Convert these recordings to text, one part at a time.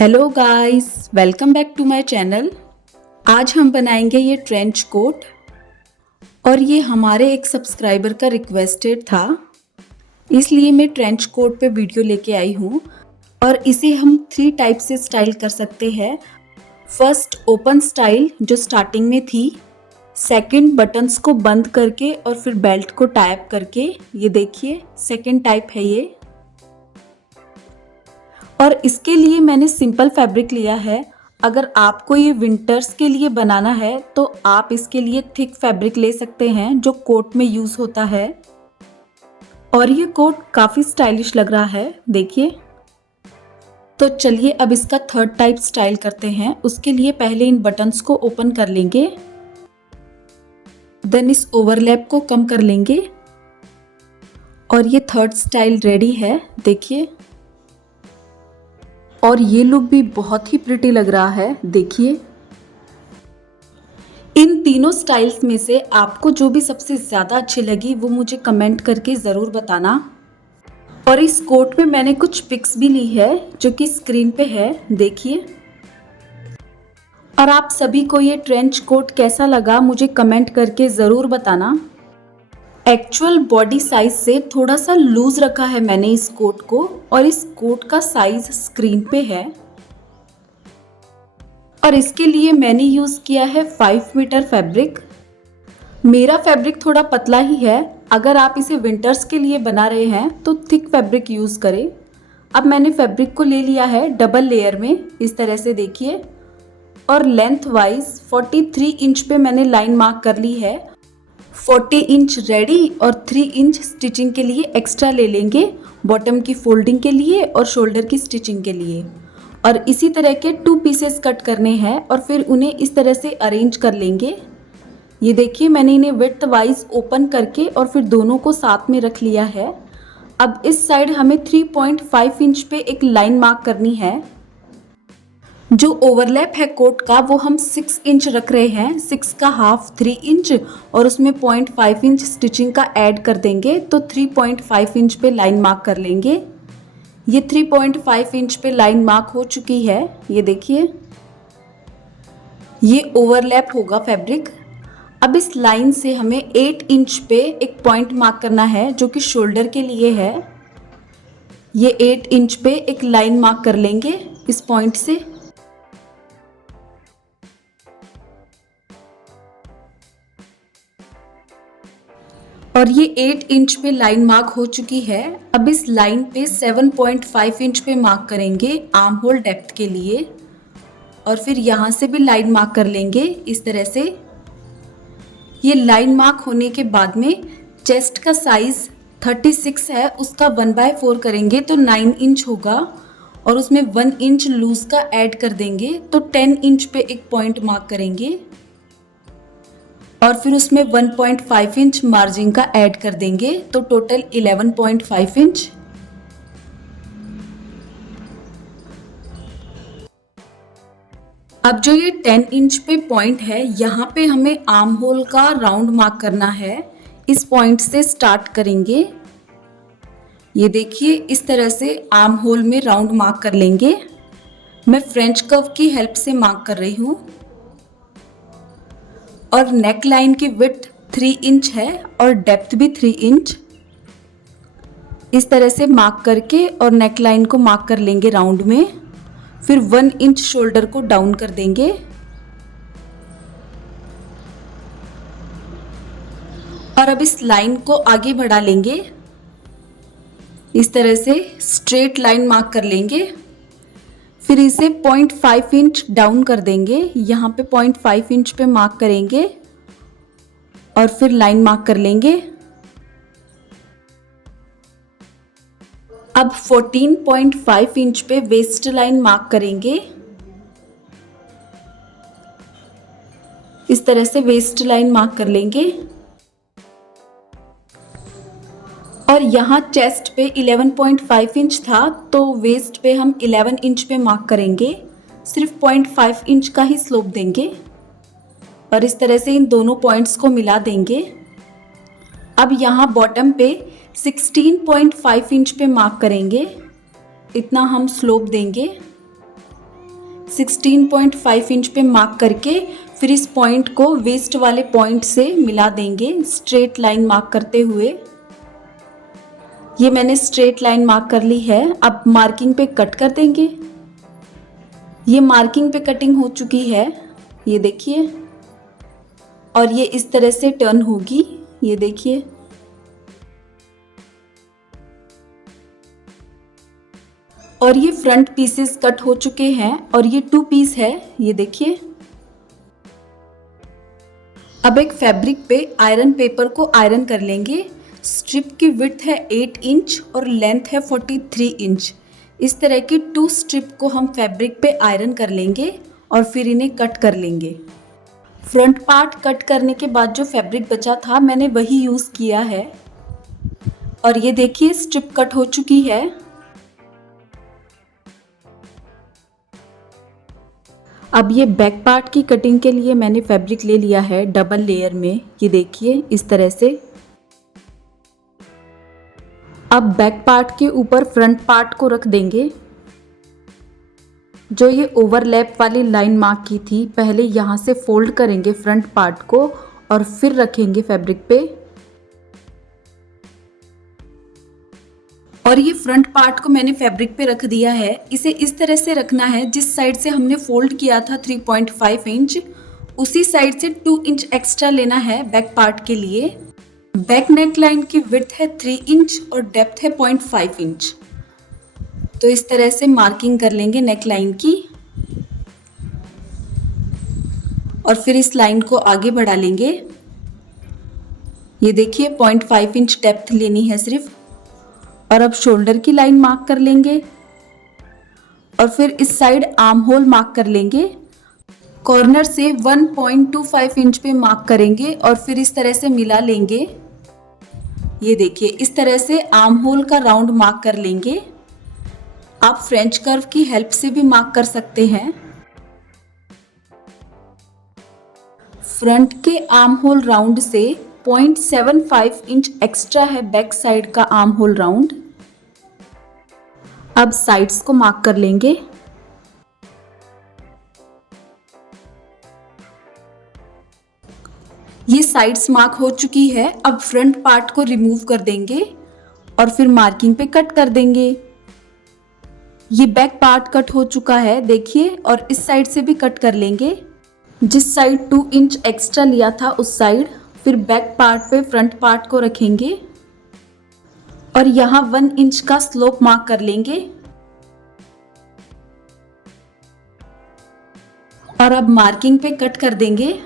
Hello guys, welcome back to my channel. आज हम बनाएंगे ये ट्रेंच कोट और ये हमारे एक सब्सक्राइबर का रिक्वेस्टेड था, इसलिए मैं ट्रेंच कोट पे वीडियो लेके आई हूँ। और इसे हम 3 टाइप से स्टाइल कर सकते हैं। फर्स्ट ओपन स्टाइल जो स्टार्टिंग में थी, सेकंड बटन्स को बंद करके और फिर बेल्ट को टाई अप करके, ये देखिए सेकंड टाइप है ये। और इसके लिए मैंने सिंपल फैब्रिक लिया है। अगर आपको ये विंटर्स के लिए बनाना है तो आप इसके लिए थिक फैब्रिक ले सकते हैं जो कोट में यूज़ होता है। और ये कोट काफ़ी स्टाइलिश लग रहा है, देखिए। तो चलिए अब इसका थर्ड टाइप स्टाइल करते हैं। उसके लिए पहले इन बटन्स को ओपन कर लेंगे, देन इस ओवरलैप को कम कर लेंगे और ये थर्ड स्टाइल रेडी है, देखिए। और ये लुक भी बहुत ही प्रिटी लग रहा है, देखिए। इन तीनों स्टाइल्स में से आपको जो भी सबसे ज़्यादा अच्छी लगी वो मुझे कमेंट करके ज़रूर बताना। और इस कोट में मैंने कुछ पिक्स भी ली है जो कि स्क्रीन पे है, देखिए। और आप सभी को ये ट्रेंच कोट कैसा लगा मुझे कमेंट करके ज़रूर बताना। एक्चुअल बॉडी साइज से थोड़ा सा लूज रखा है मैंने इस कोट को, और इस कोट का साइज स्क्रीन पे है। और इसके लिए मैंने यूज किया है 5 मीटर फैब्रिक। मेरा फैब्रिक थोड़ा पतला ही है। अगर आप इसे विंटर्स के लिए बना रहे हैं तो थिक फैब्रिक यूज करें। अब मैंने फैब्रिक को ले लिया है डबल लेयर में, इस तरह से देखिए। और लेंथ वाइज 43 इंच पे मैंने लाइन मार्क कर ली है। 40 इंच रेडी और 3 इंच स्टिचिंग के लिए एक्स्ट्रा ले लेंगे, बॉटम की फोल्डिंग के लिए और शोल्डर की स्टिचिंग के लिए। और इसी तरह के 2 पीसेस कट करने हैं और फिर उन्हें इस तरह से अरेंज कर लेंगे। ये देखिए मैंने इन्हें विड्थ वाइज ओपन करके और फिर दोनों को साथ में रख लिया है। अब इस साइड हमें 3.5 इंच पे एक लाइन मार्क करनी है। जो ओवरलैप है कोट का वो हम 6 इंच रख रहे हैं, 6 का हाफ 3 इंच और उसमें 0.5 इंच स्टिचिंग का ऐड कर देंगे, तो 3.5 इंच पे लाइन मार्क कर लेंगे। ये 3.5 इंच पे लाइन मार्क हो चुकी है, ये देखिए। ये ओवरलैप होगा फैब्रिक। अब इस लाइन से हमें 8 इंच पे एक पॉइंट मार्क करना है जो कि शोल्डर के लिए है। ये 8 इंच पे एक लाइन मार्क कर लेंगे इस पॉइंट से। और ये 8 इंच पे लाइन मार्क हो चुकी है। अब इस लाइन पे 7.5 इंच पे मार्क करेंगे आर्म होल डेप्थ के लिए, और फिर यहाँ से भी लाइन मार्क कर लेंगे इस तरह से। ये लाइन मार्क होने के बाद में चेस्ट का साइज 36 है, उसका 1/4 करेंगे तो 9 इंच होगा, और उसमें 1 इंच लूज का ऐड कर देंगे तो 10 इंच पे एक पॉइंट मार्क करेंगे, और फिर उसमें 1.5 इंच मार्जिन का ऐड कर देंगे तो टोटल 11.5 इंच। अब जो ये 10 इंच पे पॉइंट है, यहाँ पे हमें आर्म होल का राउंड मार्क करना है। इस पॉइंट से स्टार्ट करेंगे, ये देखिए इस तरह से आर्म होल में राउंड मार्क कर लेंगे। मैं फ्रेंच कर्व की हेल्प से मार्क कर रही हूँ। और नेक लाइन की विड्थ 3 इंच है और डेप्थ भी 3 इंच। इस तरह से मार्क करके और नेक लाइन को मार्क कर लेंगे राउंड में। फिर 1 इंच शोल्डर को डाउन कर देंगे। और अब इस लाइन को आगे बढ़ा लेंगे, इस तरह से स्ट्रेट लाइन मार्क कर लेंगे। फिर इसे 0.5 इंच डाउन कर देंगे, यहाँ पे 0.5 इंच पे मार्क करेंगे और फिर लाइन मार्क कर लेंगे। अब 14.5 इंच पे वेस्ट लाइन मार्क करेंगे, इस तरह से वेस्ट लाइन मार्क कर लेंगे। और यहाँ चेस्ट पे 11.5 इंच था तो वेस्ट पे हम 11 इंच पे मार्क करेंगे, सिर्फ 0.5 इंच का ही स्लोप देंगे और इस तरह से इन दोनों पॉइंट्स को मिला देंगे। अब यहाँ बॉटम पे 16.5 इंच पे मार्क करेंगे, इतना हम स्लोप देंगे। 16.5 इंच पे मार्क करके फिर इस पॉइंट को वेस्ट वाले पॉइंट से मिला देंगे स्ट्रेट लाइन मार्क करते हुए। ये मैंने स्ट्रेट लाइन मार्क कर ली है। अब मार्किंग पे कट कर देंगे। ये मार्किंग पे कटिंग हो चुकी है, ये देखिए, और ये इस तरह से टर्न होगी, ये देखिए। और ये फ्रंट पीसेस कट हो चुके हैं और ये 2 पीस है, ये देखिए। अब एक फैब्रिक पे आयरन पेपर को आयरन कर लेंगे। स्ट्रिप की विड्थ है 8 इंच और लेंथ है 43 इंच। इस तरह की 2 स्ट्रिप को हम फैब्रिक पे आयरन कर लेंगे और फिर इन्हें कट कर लेंगे। फ्रंट पार्ट कट करने के बाद जो फैब्रिक बचा था मैंने वही यूज़ किया है। और ये देखिए स्ट्रिप कट हो चुकी है। अब ये बैक पार्ट की कटिंग के लिए मैंने फैब्रिक ले लिया है डबल लेयर में, ये देखिए इस तरह से। अब बैक पार्ट के ऊपर फ्रंट पार्ट को रख देंगे। जो ये ओवरलैप वाली लाइन मार्क की थी, पहले यहाँ से फोल्ड करेंगे फ्रंट पार्ट को और फिर रखेंगे फैब्रिक पे। और ये फ्रंट पार्ट को मैंने फैब्रिक पे रख दिया है। इसे इस तरह से रखना है, जिस साइड से हमने फोल्ड किया था 3.5 इंच, उसी साइड से 2 इंच एक्स्ट्रा लेना है बैक पार्ट के लिए। बैक नेक लाइन की विड्थ है 3 इंच और डेप्थ है 0.5 इंच। तो इस तरह से मार्किंग कर लेंगे नेक लाइन की और फिर इस लाइन को आगे बढ़ा लेंगे। ये देखिए 0.5 इंच डेप्थ लेनी है सिर्फ। और अब शोल्डर की लाइन मार्क कर लेंगे और फिर इस साइड आर्म होल मार्क कर लेंगे। कॉर्नर से 1.25 इंच पे मार्क करेंगे और फिर इस तरह से मिला लेंगे। ये देखिए इस तरह से आर्म होल का राउंड मार्क कर लेंगे। आप फ्रेंच कर्व की हेल्प से भी मार्क कर सकते हैं। फ्रंट के आर्म होल राउंड से 0.75 इंच एक्स्ट्रा है बैक साइड का आर्म होल राउंड। अब साइड्स को मार्क कर लेंगे। ये साइड्स मार्क हो चुकी है। अब फ्रंट पार्ट को रिमूव कर देंगे और फिर मार्किंग पे कट कर देंगे। ये बैक पार्ट कट हो चुका है देखिए, और इस साइड से भी कट कर लेंगे। जिस साइड 2 इंच एक्स्ट्रा लिया था उस साइड, फिर बैक पार्ट पे फ्रंट पार्ट को रखेंगे और यहाँ 1 इंच का स्लोप मार्क कर लेंगे। और अब मार्किंग पे कट कर देंगे।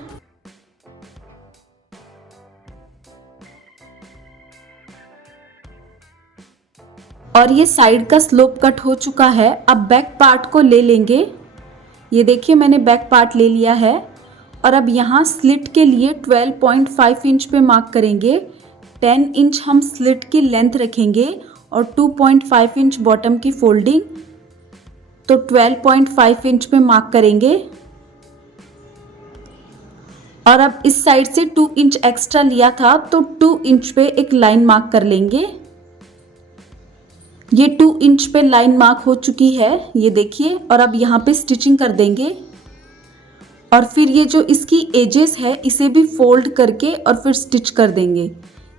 और ये साइड का स्लोप कट हो चुका है। अब बैक पार्ट को ले लेंगे। ये देखिए मैंने बैक पार्ट ले लिया है और अब यहाँ स्लिट के लिए 12.5 इंच पे मार्क करेंगे। 10 इंच हम स्लिट की लेंथ रखेंगे और 2.5 इंच बॉटम की फोल्डिंग, तो 12.5 इंच पे मार्क करेंगे। और अब इस साइड से 2 इंच एक्स्ट्रा लिया था तो 2 इंच पे एक लाइन मार्क कर लेंगे। ये 2 इंच पे लाइन मार्क हो चुकी है, ये देखिए। और अब यहाँ पे स्टिचिंग कर देंगे और फिर ये जो इसकी एजेस है इसे भी फोल्ड करके और फिर स्टिच कर देंगे।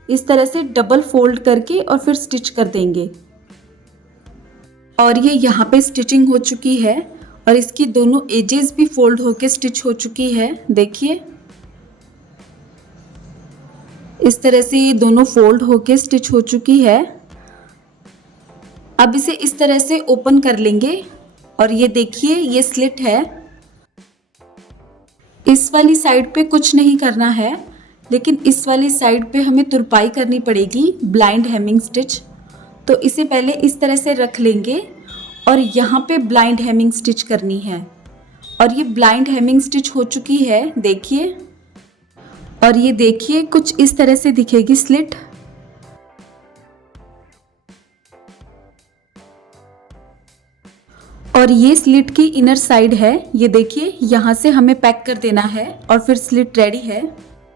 इस तरह से डबल फोल्ड करके और फिर स्टिच कर देंगे। और ये यहाँ पे स्टिचिंग हो चुकी है और इसकी दोनों एजेस भी फोल्ड होके स्टिच हो चुकी है, देखिए इस तरह से ये दोनों फोल्ड होके स्टिच हो चुकी है। अब इसे इस तरह से ओपन कर लेंगे और ये देखिए ये स्लिट है। इस वाली साइड पे कुछ नहीं करना है, लेकिन इस वाली साइड पे हमें तुरपाई करनी पड़ेगी, ब्लाइंड हेमिंग स्टिच। तो इसे पहले इस तरह से रख लेंगे और यहाँ पे ब्लाइंड हेमिंग स्टिच करनी है। और ये ब्लाइंड हेमिंग स्टिच हो चुकी है देखिए। और ये देखिए कुछ इस तरह से दिखेगी स्लिट। और ये स्लिट की इनर साइड है, ये देखिए यहाँ से हमें पैक कर देना है और फिर स्लिट रेडी है।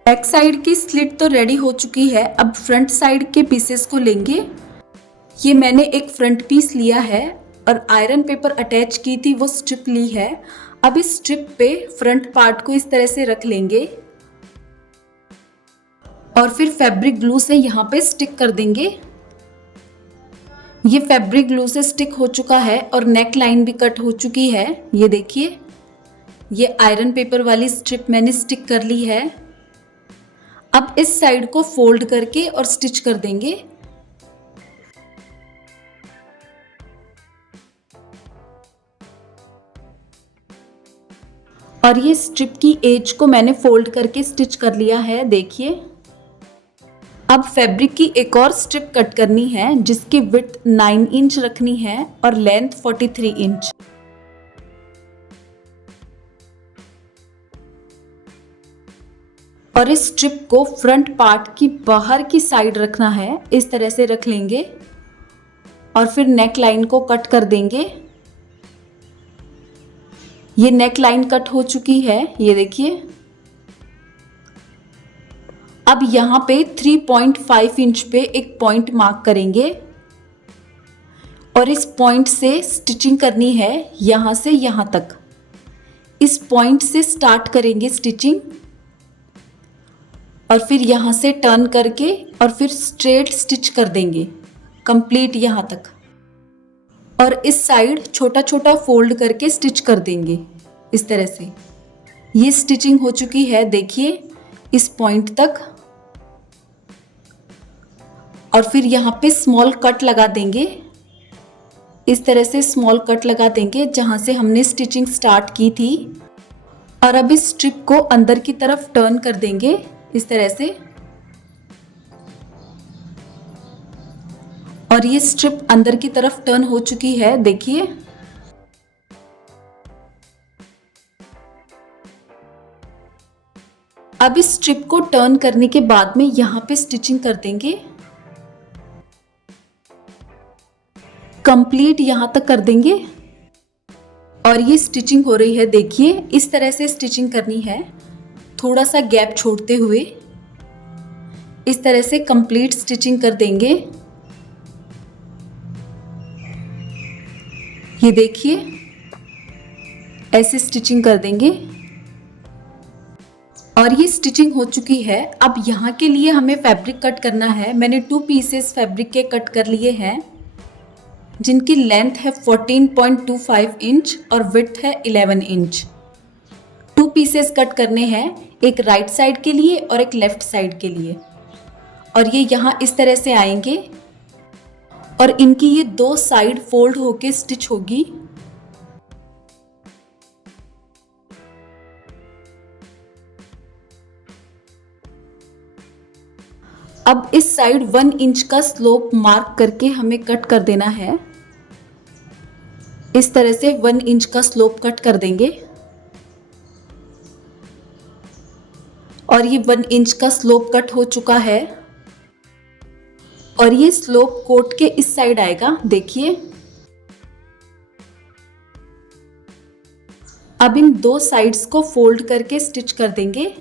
बैक साइड की स्लिट तो रेडी हो चुकी है। अब फ्रंट साइड के पीसेस को लेंगे। ये मैंने एक फ्रंट पीस लिया है और आयरन पेपर अटैच की थी वो स्ट्रिप ली है। अब इस स्ट्रिप पे फ्रंट पार्ट को इस तरह से रख लेंगे और फिर फैब्रिक ग्लू से यहाँ पे स्टिक कर देंगे। ये फैब्रिक ग्लू से स्टिक हो चुका है और नेक लाइन भी कट हो चुकी है। ये देखिए, ये आयरन पेपर वाली स्ट्रिप मैंने स्टिक कर ली है। अब इस साइड को फोल्ड करके और स्टिच कर देंगे। और ये स्ट्रिप की एज को मैंने फोल्ड करके स्टिच कर लिया है, देखिए। अब फैब्रिक की एक और स्ट्रिप कट करनी है जिसकी विड्थ 9 इंच रखनी है और लेंथ 43 इंच। और इस स्ट्रिप को फ्रंट पार्ट की बाहर की साइड रखना है, इस तरह से रख लेंगे और फिर नेक लाइन को कट कर देंगे। ये नेक लाइन कट हो चुकी है, ये देखिए। अब यहाँ पे 3.5 इंच पे एक पॉइंट मार्क करेंगे और इस पॉइंट से स्टिचिंग करनी है यहाँ से यहाँ तक। इस पॉइंट से स्टार्ट करेंगे स्टिचिंग और फिर यहाँ से टर्न करके और फिर स्ट्रेट स्टिच कर देंगे कंप्लीट यहाँ तक। और इस साइड छोटा छोटा फोल्ड करके स्टिच कर देंगे इस तरह से। ये स्टिचिंग हो चुकी है, देखिए, इस पॉइंट तक। और फिर यहाँ पे स्मॉल कट लगा देंगे, इस तरह से स्मॉल कट लगा देंगे जहाँ से हमने स्टिचिंग स्टार्ट की थी। और अब इस स्ट्रिप को अंदर की तरफ टर्न कर देंगे इस तरह से। और ये स्ट्रिप अंदर की तरफ टर्न हो चुकी है, देखिए। अब इस स्ट्रिप को टर्न करने के बाद में यहाँ पे स्टिचिंग कर देंगे कंप्लीट, यहाँ तक कर देंगे। और ये स्टिचिंग हो रही है, देखिए, इस तरह से स्टिचिंग करनी है, थोड़ा सा गैप छोड़ते हुए इस तरह से कंप्लीट स्टिचिंग कर देंगे। ये देखिए, ऐसे स्टिचिंग कर देंगे। और ये स्टिचिंग हो चुकी है। अब यहाँ के लिए हमें फैब्रिक कट करना है। मैंने 2 पीसेस फैब्रिक के कट कर लिए हैं जिनकी लेंथ है 14.25 इंच और विड्थ है 11 इंच। 2 पीसेस कट करने हैं, एक राइट साइड के लिए और एक लेफ्ट साइड के लिए। और ये यहाँ इस तरह से आएंगे और इनकी ये 2 साइड फोल्ड होके स्टिच होगी। अब इस साइड 1 इंच का स्लोप मार्क करके हमें कट कर देना है। इस तरह से 1 इंच का स्लोप कट कर देंगे। और ये 1 इंच का स्लोप कट हो चुका है। और ये स्लोप कोट के इस साइड आएगा, देखिए। अब इन 2 साइड्स को फोल्ड करके स्टिच कर देंगे,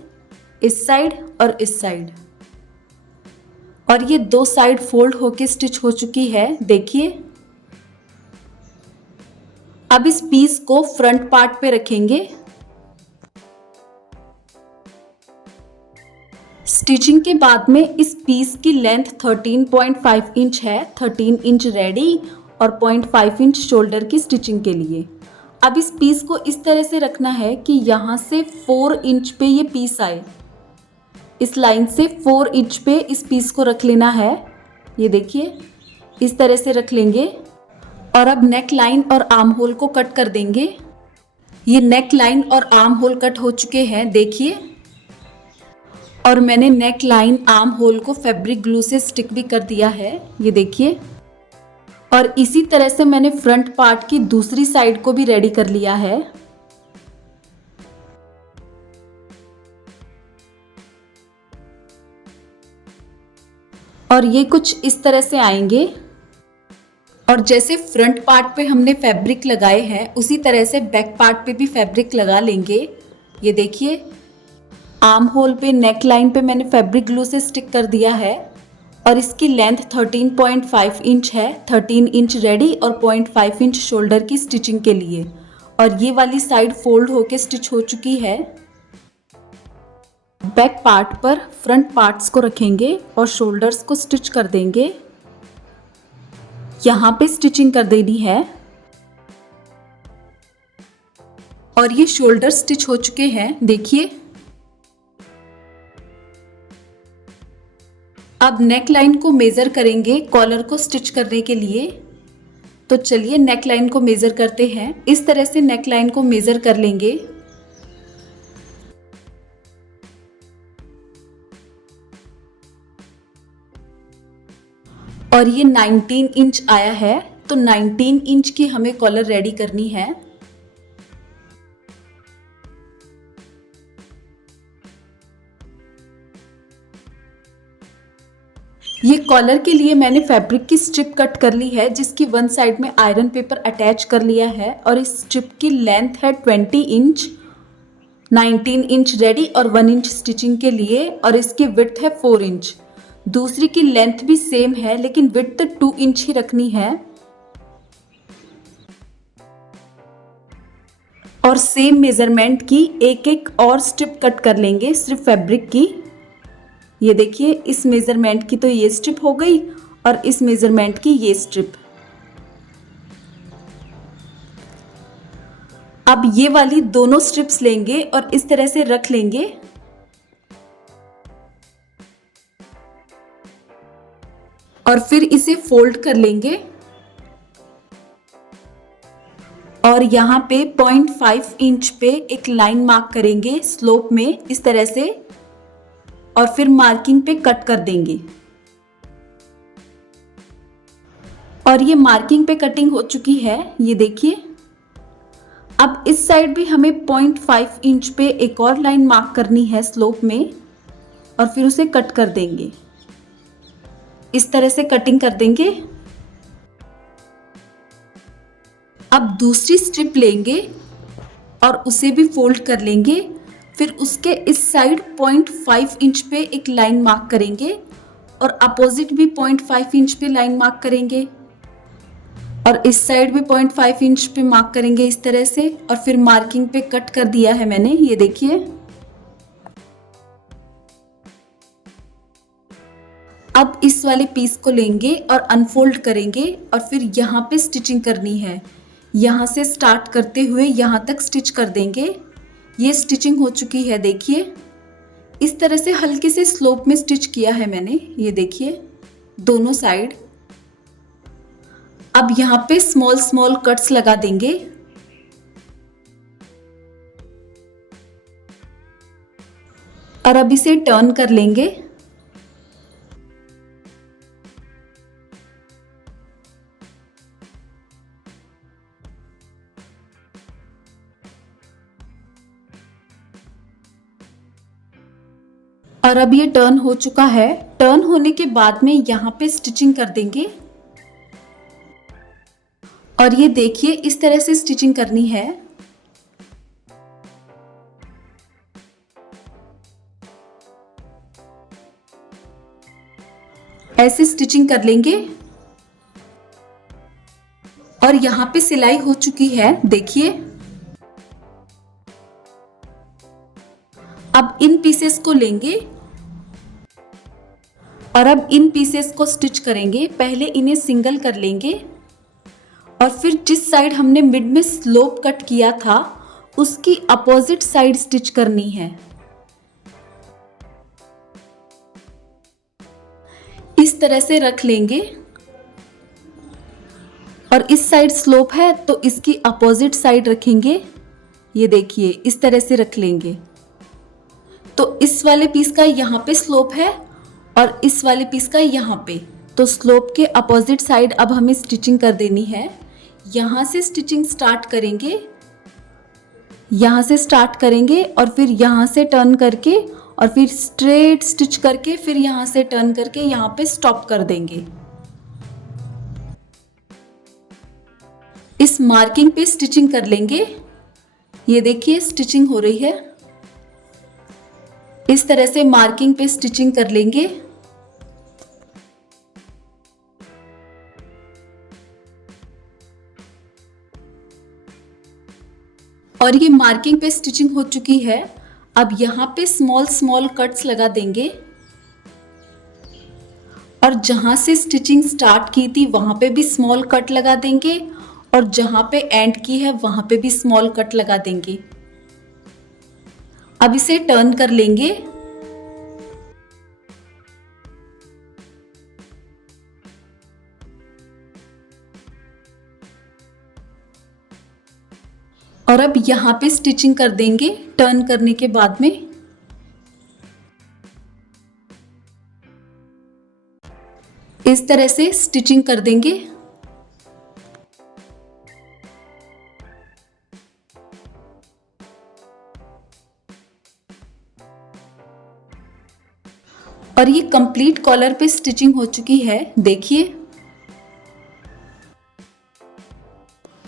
इस साइड और इस साइड। और ये 2 साइड फोल्ड होके स्टिच हो चुकी है, देखिए। अब इस पीस को फ्रंट पार्ट पे रखेंगे। स्टिचिंग के बाद में इस पीस की लेंथ 13.5 इंच है, 13 इंच रेडी और 0.5 इंच शोल्डर की स्टिचिंग के लिए। अब इस पीस को इस तरह से रखना है कि यहाँ से 4 इंच पे ये पीस आए। इस लाइन से 4 इंच पे इस पीस को रख लेना है, ये देखिए, इस तरह से रख लेंगे। और अब नेक लाइन और आर्म होल को कट कर देंगे। ये नेक लाइन और आर्म होल कट हो चुके हैं, देखिए। और मैंने नेक लाइन आर्म होल को फैब्रिक ग्लू से स्टिक भी कर दिया है, ये देखिए। और इसी तरह से मैंने फ्रंट पार्ट की दूसरी साइड को भी रेडी कर लिया है। और ये कुछ इस तरह से आएंगे। और जैसे फ्रंट पार्ट पे हमने फैब्रिक लगाए हैं उसी तरह से बैक पार्ट पे भी फैब्रिक लगा लेंगे, ये देखिए। आर्म होल पे, नेक लाइन पे मैंने फैब्रिक ग्लू से स्टिक कर दिया है। और इसकी लेंथ 13.5 इंच है। 13 इंच रेडी और 0.5 इंच शोल्डर की स्टिचिंग के लिए। और ये वाली साइड फोल्ड होके स्टिच हो चुकी है। बैक पार्ट पर फ्रंट पार्ट्स को रखेंगे और शोल्डर्स को स्टिच कर देंगे। यहाँ पे स्टिचिंग कर देनी है। और ये शोल्डर स्टिच हो चुके हैं, देखिए। अब नेक लाइन को मेजर करेंगे कॉलर को स्टिच करने के लिए। तो चलिए नेक लाइन को मेजर करते हैं। इस तरह से नेक लाइन को मेजर कर लेंगे। और ये 19 इंच आया है, तो 19 इंच की हमें कॉलर रेडी करनी है। ये कॉलर के लिए मैंने फैब्रिक की स्ट्रिप कट कर ली है, जिसकी वन साइड में आयरन पेपर अटैच कर लिया है। और इस स्ट्रिप की लेंथ है 20 इंच, 19 इंच रेडी और 1 इंच स्टिचिंग के लिए। और इसकी विड्थ है 4 इंच। दूसरी की लेंथ भी सेम है, लेकिन विड्थ 2 इंच ही रखनी है। और सेम मेजरमेंट की एक एक और स्ट्रिप कट कर लेंगे सिर्फ फैब्रिक की। ये देखिए, इस मेजरमेंट की तो ये स्ट्रिप हो गई और इस मेजरमेंट की ये स्ट्रिप। अब ये वाली दोनों स्ट्रिप्स लेंगे और इस तरह से रख लेंगे। और फिर इसे फोल्ड कर लेंगे। और यहाँ पे 0.5 इंच पे एक लाइन मार्क करेंगे स्लोप में, इस तरह से। और फिर मार्किंग पे कट कर देंगे। और ये मार्किंग पे कटिंग हो चुकी है, ये देखिए। अब इस साइड भी हमें 0.5 इंच पे एक और लाइन मार्क करनी है स्लोप में, और फिर उसे कट कर देंगे। इस तरह से कटिंग कर देंगे। अब दूसरी स्ट्रिप लेंगे और उसे भी फोल्ड कर लेंगे। फिर उसके इस साइड 0.5 इंच पे एक लाइन मार्क करेंगे और अपोजिट भी 0.5 इंच पे लाइन मार्क करेंगे। और इस साइड भी 0.5 इंच पे मार्क करेंगे इस तरह से। और फिर मार्किंग पे कट कर दिया है मैंने, ये देखिए। अब इस वाले पीस को लेंगे और अनफोल्ड करेंगे और फिर यहाँ पे स्टिचिंग करनी है। यहाँ से स्टार्ट करते हुए यहाँ तक स्टिच कर देंगे। ये स्टिचिंग हो चुकी है, देखिए। इस तरह से हल्के से स्लोप में स्टिच किया है मैंने, ये देखिए, दोनों साइड। अब यहाँ पे स्मॉल स्मॉल कट्स लगा देंगे। और अब इसे टर्न कर लेंगे। और अब ये टर्न हो चुका है। टर्न होने के बाद में यहाँ पे स्टिचिंग कर देंगे। और ये देखिए, इस तरह से स्टिचिंग करनी है। ऐसे स्टिचिंग कर लेंगे। और यहाँ पे सिलाई हो चुकी है, देखिए। अब इन पीसेस को लेंगे और अब इन पीसेस को स्टिच करेंगे। पहले इन्हें सिंगल कर लेंगे और फिर जिस साइड हमने मिड में स्लोप कट किया था उसकी अपोजिट साइड स्टिच करनी है। इस तरह से रख लेंगे। और इस साइड स्लोप है तो इसकी अपोजिट साइड रखेंगे। ये देखिए, इस तरह से रख लेंगे। तो इस वाले पीस का यहाँ पे स्लोप है और इस वाले पीस का यहाँ पे। तो स्लोप के अपोजिट साइड अब हमें स्टिचिंग कर देनी है। यहाँ से स्टिचिंग स्टार्ट करेंगे, यहाँ से स्टार्ट करेंगे और फिर यहाँ से टर्न करके और फिर स्ट्रेट स्टिच करके फिर यहाँ से टर्न करके यहाँ पे स्टॉप कर देंगे। इस मार्किंग पे स्टिचिंग कर लेंगे। ये देखिए, स्टिचिंग हो रही है। इस तरह से मार्किंग पे स्टिचिंग कर लेंगे। और ये मार्किंग पे स्टिचिंग हो चुकी है। अब यहाँ पे स्मॉल स्मॉल कट्स लगा देंगे और जहाँ से स्टिचिंग स्टार्ट की थी वहाँ पे भी स्मॉल कट लगा देंगे और जहाँ पे एंड की है वहाँ पे भी स्मॉल कट लगा देंगे। अब इसे टर्न कर लेंगे और अब यहाँ पे स्टिचिंग कर देंगे टर्न करने के बाद में। इस तरह से स्टिचिंग कर देंगे। और ये कंप्लीट कॉलर पे स्टिचिंग हो चुकी है, देखिए।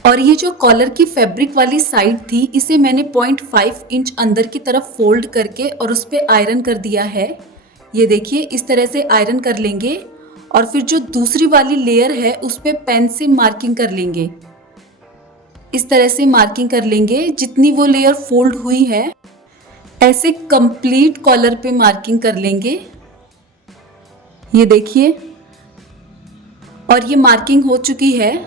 और ये जो कॉलर की फैब्रिक वाली साइड थी इसे मैंने 0.5 इंच अंदर की तरफ फोल्ड करके और उस पर आयरन कर दिया है। ये देखिए इस तरह से आयरन कर लेंगे और फिर जो दूसरी वाली लेयर है उस पर पेन से मार्किंग कर लेंगे। इस तरह से मार्किंग कर लेंगे जितनी वो लेयर फोल्ड हुई है, ऐसे कंप्लीट कॉलर पे मार्किंग कर लेंगे। ये देखिए और ये मार्किंग हो चुकी है।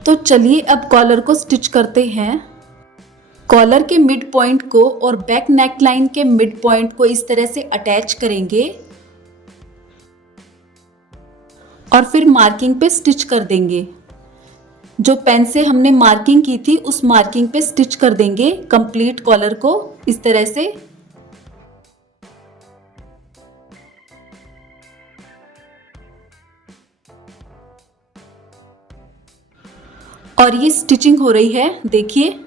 तो चलिए अब कॉलर को स्टिच करते हैं। कॉलर के मिड पॉइंट को और बैक नेक लाइन के मिड पॉइंट को इस तरह से अटैच करेंगे और फिर मार्किंग पे स्टिच कर देंगे। जो पेन से हमने मार्किंग की थी उस मार्किंग पे स्टिच कर देंगे कंप्लीट कॉलर को इस तरह से। और ये स्टिचिंग हो रही है, देखिए।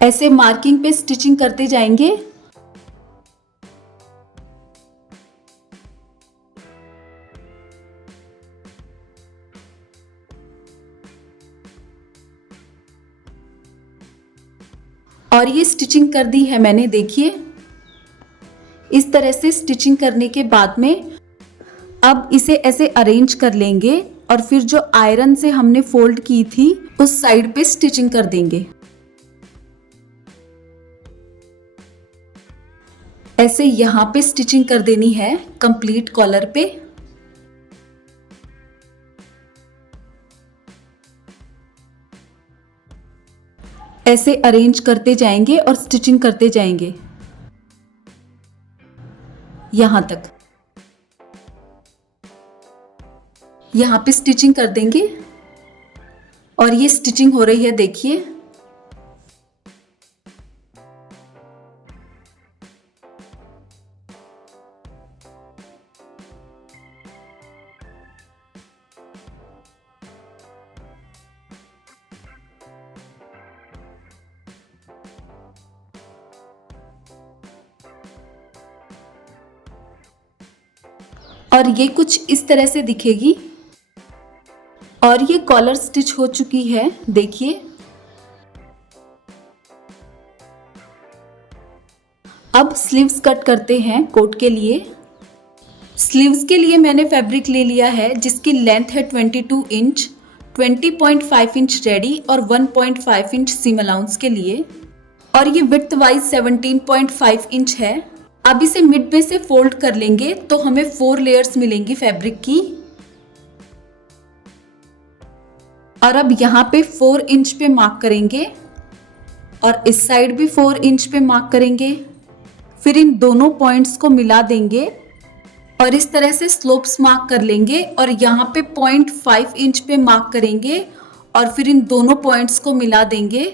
ऐसे मार्किंग पे स्टिचिंग करते जाएंगे। और ये स्टिचिंग कर दी है मैंने, देखिए। इस तरह से स्टिचिंग करने के बाद में अब इसे ऐसे अरेंज कर लेंगे और फिर जो आयरन से हमने फोल्ड की थी उस साइड पे स्टिचिंग कर देंगे। ऐसे यहाँ पे स्टिचिंग कर देनी है कंप्लीट कॉलर पे। ऐसे अरेंज करते जाएंगे और स्टिचिंग करते जाएंगे यहाँ तक। यहाँ पे स्टिचिंग कर देंगे और ये स्टिचिंग हो रही है, देखिए। और ये कुछ इस तरह से दिखेगी और ये कॉलर स्टिच हो चुकी है, देखिए। अब स्लीव्स कट करते हैं कोट के लिए। स्लीव्स के लिए मैंने फैब्रिक ले लिया है जिसकी लेंथ है 22 इंच, 20.5 इंच रेडी और 1.5 इंच सीम अलाउंस के लिए। और ये विड्थ वाइज 17.5 इंच है। अब इसे मिड में से फोल्ड कर लेंगे तो हमें 4 लेयर्स मिलेंगी फैब्रिक की। और अब यहाँ पे 4 इंच पे मार्क करेंगे और इस साइड भी 4 इंच पे मार्क करेंगे। फिर इन दोनों पॉइंट्स को मिला देंगे और इस तरह से स्लोप्स मार्क कर लेंगे और यहाँ पे 0.5 इंच पे मार्क करेंगे और फिर इन दोनों पॉइंट्स को मिला देंगे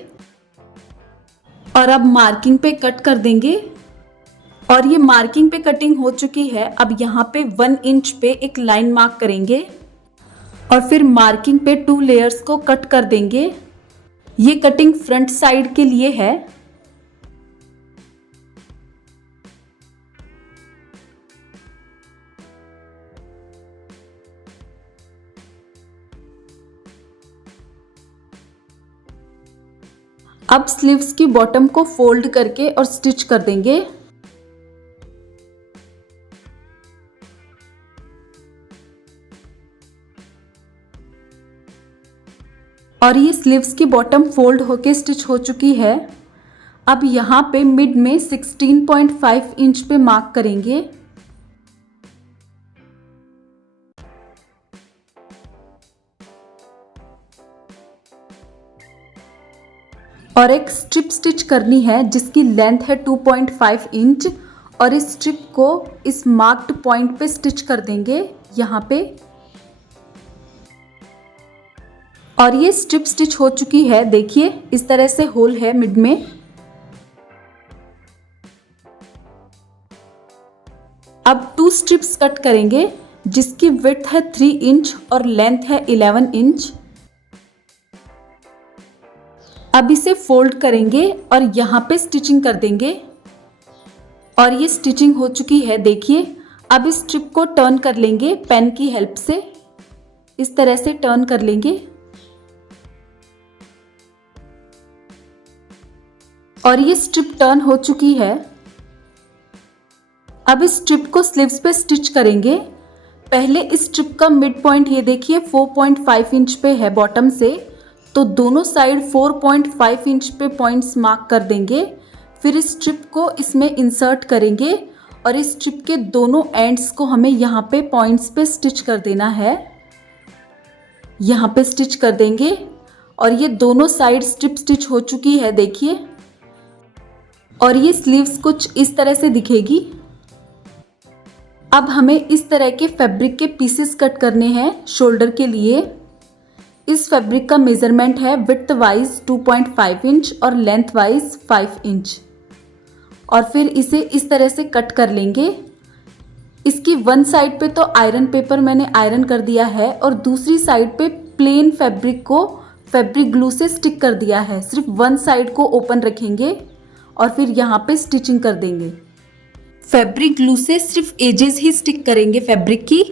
और अब मार्किंग पे कट कर देंगे। और ये मार्किंग पे कटिंग हो चुकी है। अब यहाँ पे 1 इंच पे एक लाइन मार्क करेंगे और फिर मार्किंग पे 2 लेयर्स को कट कर देंगे। ये कटिंग फ्रंट साइड के लिए है। अब स्लीव्स की बॉटम को फोल्ड करके और स्टिच कर देंगे। और ये स्लीव्स की बॉटम फोल्ड होके स्टिच हो चुकी है। अब यहाँ पे मिड में 16.5 इंच पे मार्क करेंगे। और एक स्ट्रिप स्टिच करनी है जिसकी लेंथ है 2.5 इंच और इस स्ट्रिप को इस मार्क्ड पॉइंट पे स्टिच कर देंगे यहाँ पे। और ये स्ट्रिप स्टिच हो चुकी है, देखिए इस तरह से होल है मिड में। अब 2 स्ट्रिप्स कट करेंगे जिसकी विड्थ है 3 इंच और लेंथ है 11 इंच। अब इसे फोल्ड करेंगे और यहाँ पे स्टिचिंग कर देंगे। और ये स्टिचिंग हो चुकी है, देखिए। अब इस स्ट्रिप को टर्न कर लेंगे पेन की हेल्प से, इस तरह से टर्न कर लेंगे। और ये स्ट्रिप टर्न हो चुकी है। अब इस स्ट्रिप को स्लीव्स पे स्टिच करेंगे। पहले इस स्ट्रिप का मिड पॉइंट ये देखिए 4.5 इंच पे है बॉटम से, तो दोनों साइड 4.5 इंच पे पॉइंट्स मार्क कर देंगे। फिर इस स्ट्रिप को इसमें इंसर्ट करेंगे और इस स्ट्रिप के दोनों एंड्स को हमें यहाँ पे पॉइंट्स पे स्टिच कर देना है। यहाँ पे स्टिच कर देंगे और ये दोनों साइड स्ट्रिप स्टिच हो चुकी है, देखिए। और ये स्लीव्स कुछ इस तरह से दिखेगी। अब हमें इस तरह के फैब्रिक के पीसेस कट करने हैं शोल्डर के लिए। इस फैब्रिक का मेजरमेंट है विड्थ वाइज 2.5 इंच और लेंथ वाइज 5 इंच। और फिर इसे इस तरह से कट कर लेंगे। इसकी वन साइड पे तो आयरन पेपर मैंने आयरन कर दिया है और दूसरी साइड पे प्लेन फैब्रिक को फैब्रिक ग्लू से स्टिक कर दिया है। सिर्फ वन साइड को ओपन रखेंगे और फिर यहाँ पे स्टिचिंग कर देंगे। फैब्रिक ग्लू से सिर्फ एजेस ही स्टिक करेंगे फैब्रिक की।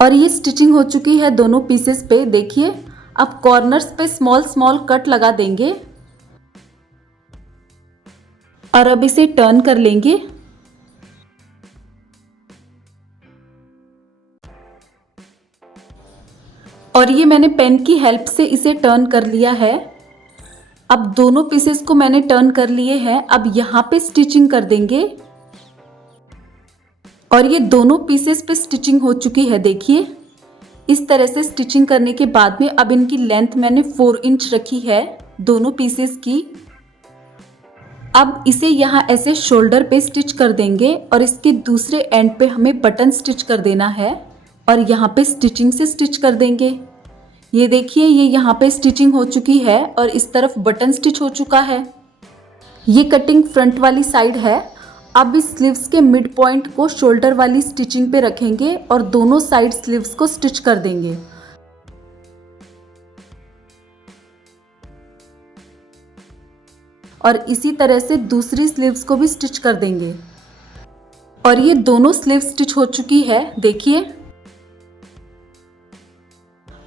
और ये स्टिचिंग हो चुकी है दोनों पीसेस पे, देखिए। अब कॉर्नर्स पे स्मॉल स्मॉल कट लगा देंगे और अब इसे टर्न कर लेंगे। और ये मैंने पेन की हेल्प से इसे टर्न कर लिया है। अब दोनों पीसेस को मैंने टर्न कर लिए हैं। अब यहाँ पे स्टिचिंग कर देंगे और ये दोनों पीसेस पे स्टिचिंग हो चुकी है, देखिए। इस तरह से स्टिचिंग करने के बाद में अब इनकी लेंथ मैंने 4 इंच रखी है दोनों पीसेस की। अब इसे यहाँ ऐसे शोल्डर पे स्टिच कर देंगे और इसके दूसरे एंड पे हमें बटन स्टिच कर देना है और यहाँ पे स्टिचिंग से स्टिच कर देंगे। ये देखिए, ये यहाँ पे स्टिचिंग हो चुकी है और इस तरफ बटन स्टिच हो चुका है। ये कटिंग फ्रंट वाली साइड है। अब इस स्लीव्स के मिड पॉइंट को शोल्डर वाली स्टिचिंग पे रखेंगे और दोनों साइड स्लीव्स को स्टिच कर देंगे। और इसी तरह से दूसरी स्लीव्स को भी स्टिच कर देंगे। और ये दोनों स्लीव स्टिच हो चुकी है, देखिए।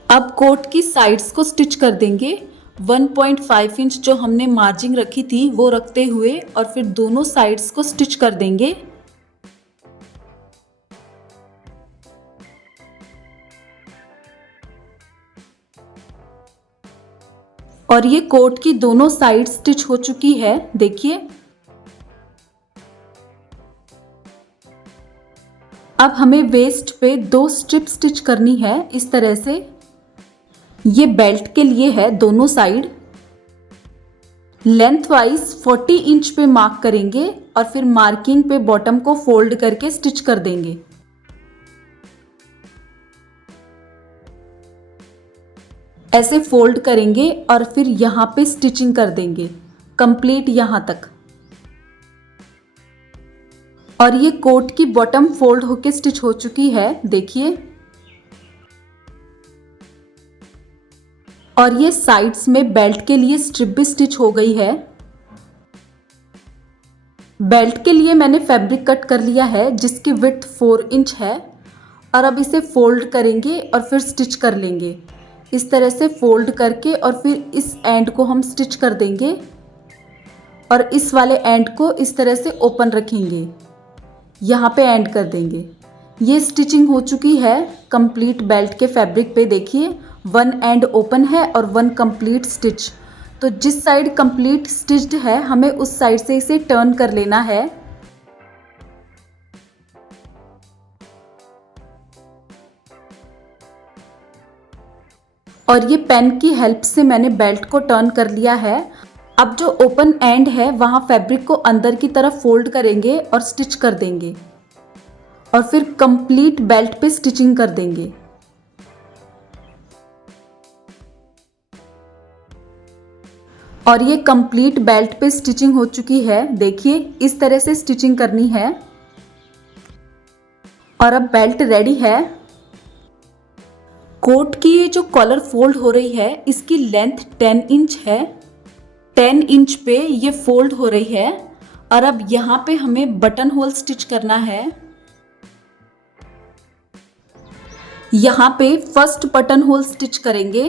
अब कोट की साइड्स को स्टिच कर देंगे। 1.5 इंच जो हमने मार्जिंग रखी थी वो रखते हुए और फिर दोनों साइड्स को स्टिच कर देंगे। और ये कोट की दोनों साइड स्टिच हो चुकी है, देखिए। अब हमें वेस्ट पे 2 स्ट्रिप स्टिच करनी है इस तरह से। ये बेल्ट के लिए है दोनों साइड। लेंथ वाइज 40 इंच पे मार्क करेंगे और फिर मार्किंग पे बॉटम को फोल्ड करके स्टिच कर देंगे। ऐसे फोल्ड करेंगे और फिर यहाँ पे स्टिचिंग कर देंगे कंप्लीट यहाँ तक। और ये कोट की बॉटम फोल्ड होके स्टिच हो चुकी है, देखिए। और ये साइड्स में बेल्ट के लिए स्ट्रिप भी स्टिच हो गई है। बेल्ट के लिए मैंने फैब्रिक कट कर लिया है जिसकी विड्थ 4 इंच है। और अब इसे फोल्ड करेंगे और फिर स्टिच कर लेंगे इस तरह से फोल्ड करके। और फिर इस एंड को हम स्टिच कर देंगे और इस वाले एंड को इस तरह से ओपन रखेंगे, यहाँ पे एंड कर देंगे। ये स्टिचिंग हो चुकी है कंप्लीट बेल्ट के फैब्रिक पे। देखिए 1 एंड ओपन है और 1 कंप्लीट स्टिच। तो जिस साइड कंप्लीट स्टिच्ड है हमें उस साइड से इसे टर्न कर लेना है। और ये पेन की हेल्प से मैंने बेल्ट को टर्न कर लिया है। अब जो ओपन एंड है वहाँ फैब्रिक को अंदर की तरफ फोल्ड करेंगे और स्टिच कर देंगे और फिर कंप्लीट बेल्ट पे स्टिचिंग कर देंगे। और ये कंप्लीट बेल्ट पे स्टिचिंग हो चुकी है। देखिए इस तरह से स्टिचिंग करनी है। और अब बेल्ट रेडी है। कोट की ये जो कॉलर फोल्ड हो रही है इसकी लेंथ 10 इंच है। 10 इंच पे ये फोल्ड हो रही है। और अब यहाँ पे हमें बटन होल स्टिच करना है। यहाँ पे फर्स्ट बटन होल स्टिच करेंगे,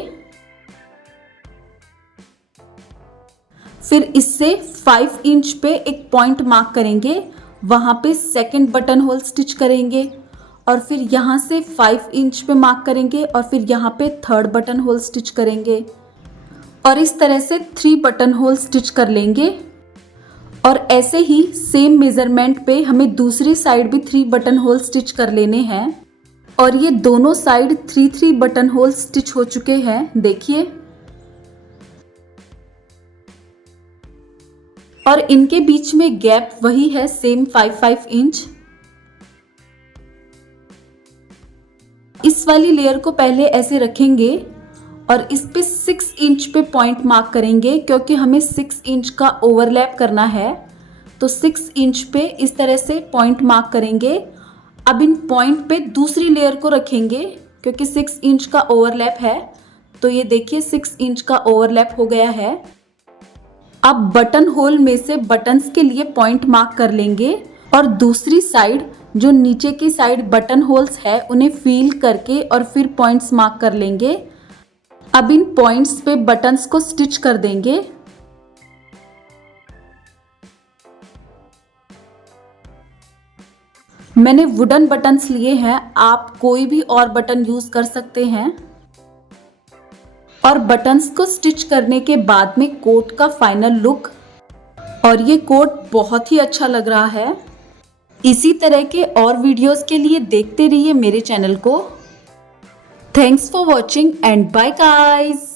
फिर इससे 5 इंच पे एक पॉइंट मार्क करेंगे, वहां पे सेकंड बटन होल स्टिच करेंगे और फिर यहाँ से 5 इंच पे मार्क करेंगे और फिर यहाँ पे थर्ड बटन होल स्टिच करेंगे और इस तरह से 3 बटन होल स्टिच कर लेंगे। और ऐसे ही सेम मेजरमेंट पे हमें दूसरी साइड भी 3 बटन होल स्टिच कर लेने हैं। और ये दोनों साइड 3 बटन होल स्टिच हो चुके हैं। देखिए और इनके बीच में गैप वही है सेम 5 इंच। इस वाली लेयर को पहले ऐसे रखेंगे और इस पे 6 इंच पे पॉइंट मार्क करेंगे क्योंकि हमें 6 इंच का ओवरलैप करना है। तो 6 इंच पे इस तरह से पॉइंट मार्क करेंगे। अब इन पॉइंट पे दूसरी लेयर को रखेंगे क्योंकि 6 इंच का ओवरलैप है। तो ये देखिए 6 इंच का ओवरलैप हो गया है। अब बटन होल में से बटन्स के लिए पॉइंट मार्क कर लेंगे और दूसरी साइड जो नीचे की साइड बटन होल्स है उन्हें फील करके और फिर पॉइंट्स मार्क कर लेंगे। अब इन पॉइंट्स पे बटन्स को स्टिच कर देंगे। मैंने वुडन बटन्स लिए हैं, आप कोई भी और बटन यूज कर सकते हैं। और बटन्स को स्टिच करने के बाद में कोट का फाइनल लुक। और ये कोट बहुत ही अच्छा लग रहा है। इसी तरह के और वीडियोस के लिए देखते रहिए मेरे चैनल को। Thanks for watching and bye guys.